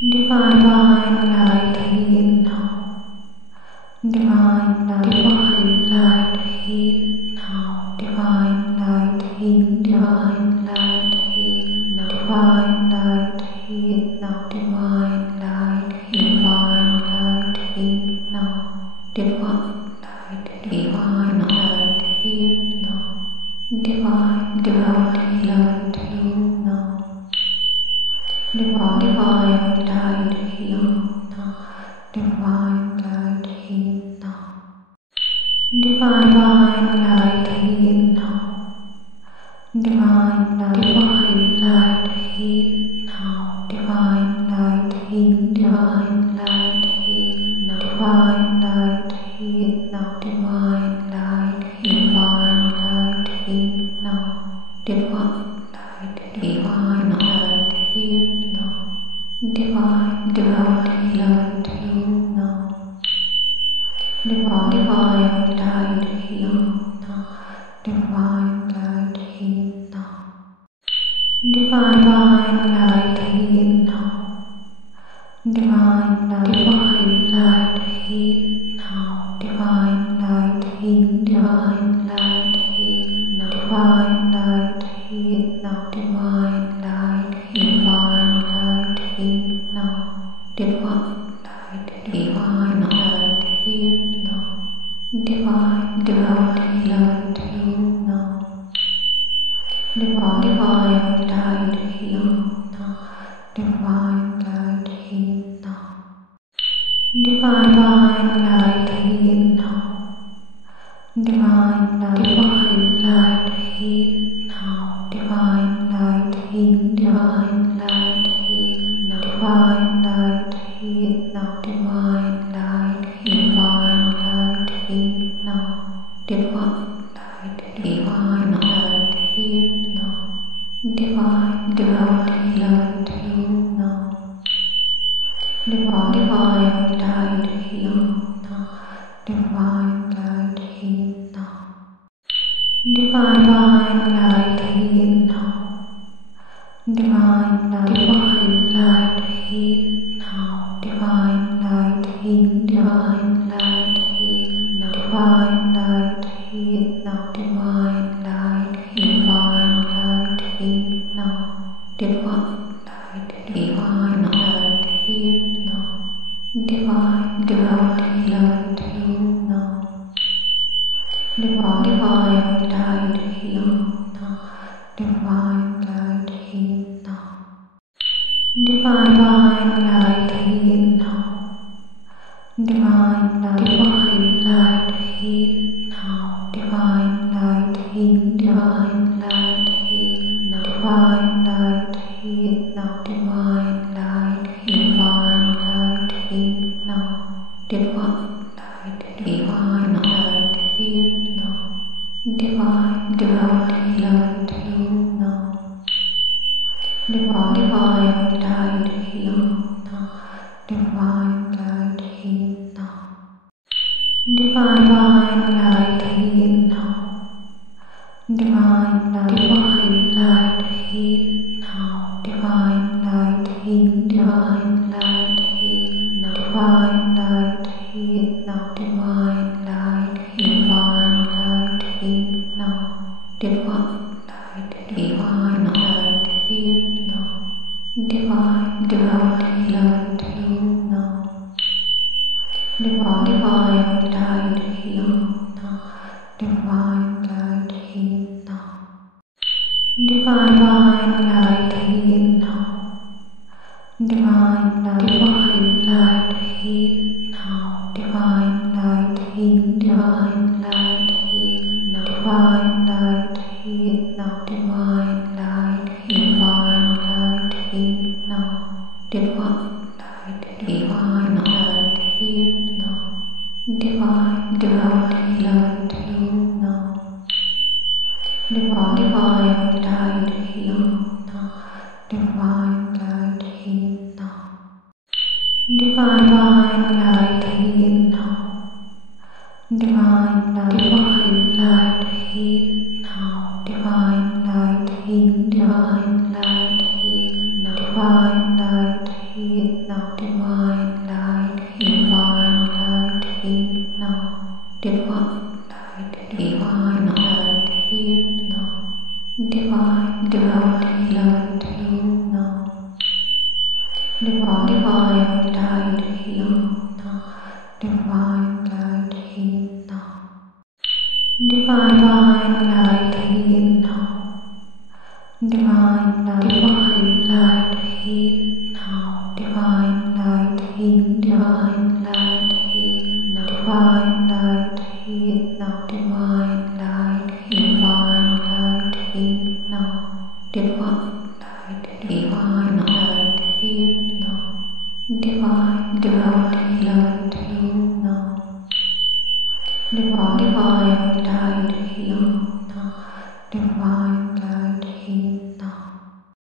Divine light heal now. Divine light heal now. Divine light heal. Divine light heal now. Divine light heal now. Divine light heal. Divine light heal now. Divine light heal now. Divine light heal now. Divine light heal now. Divine light heal now. Divine light heal now. Divine light heal now. Divine light heal. Divine light heal now. Divine light heal now. Divine light heal. Divine light heal now. Divine light heal now. Divine light heal now. Divine light heal now. Divine light heal now. Divine light heal now. Divine light heal now. Divine light heal. Divine light heal now. Divine light heal now. Divine light heal. Divine light heal now. Divine light heal now. Divine light heal now. Divine light heal now. Divine light heal now. Divine light heal now. Divine light heal now. Divine light heal. Divine light heal now. Divine light heal now. Divine light heal. Divine light heal now. Divine light heal now. Divine light heal now. Divine light heal now. Divine light heal now. Divine light heal now. Divine light heal now. Divine light heal. Divine light heal now. Divine light heal now. Divine light heal. Divine light heal now. Divine light heal now. Divine light heal now. Divine light heal now. Divine light heal now. Divine light heal now. Divine light heal now. Divine light heal. Divine light heal now. Divine light heal now. Divine light heal. Divine light heal now. Divine light heal now. Divine light heal now. Divine light heal now. Divine light heal now. Divine light heal now. Divine light heal now. Divine light heal. Divine light heal now. Divine light heal now. Divine light heal. Divine light heal now. Divine light heal now. Divine light heal now. Divine light heal now. Divine light heal now. Divine light heal now. Divine light heal now. Divine light heal. Divine light heal now. Divine light heal now. Divine light heal. Divine light heal now. Divine light heal now. Divine light heal now. Divine light heal now. Divine light heal now. Divine light heal now. Divine light heal now. Divine light heal. Divine light heal now. Divine light heal now. Divine light heal now. Divine light heal now. Divine light heal now. Divine light heal now. Divine light heal. Divine light heal now. Divine light heal now. Divine light heal. Divine light heal now. Divine light heal now. Divine light heal now. Divine light heal now.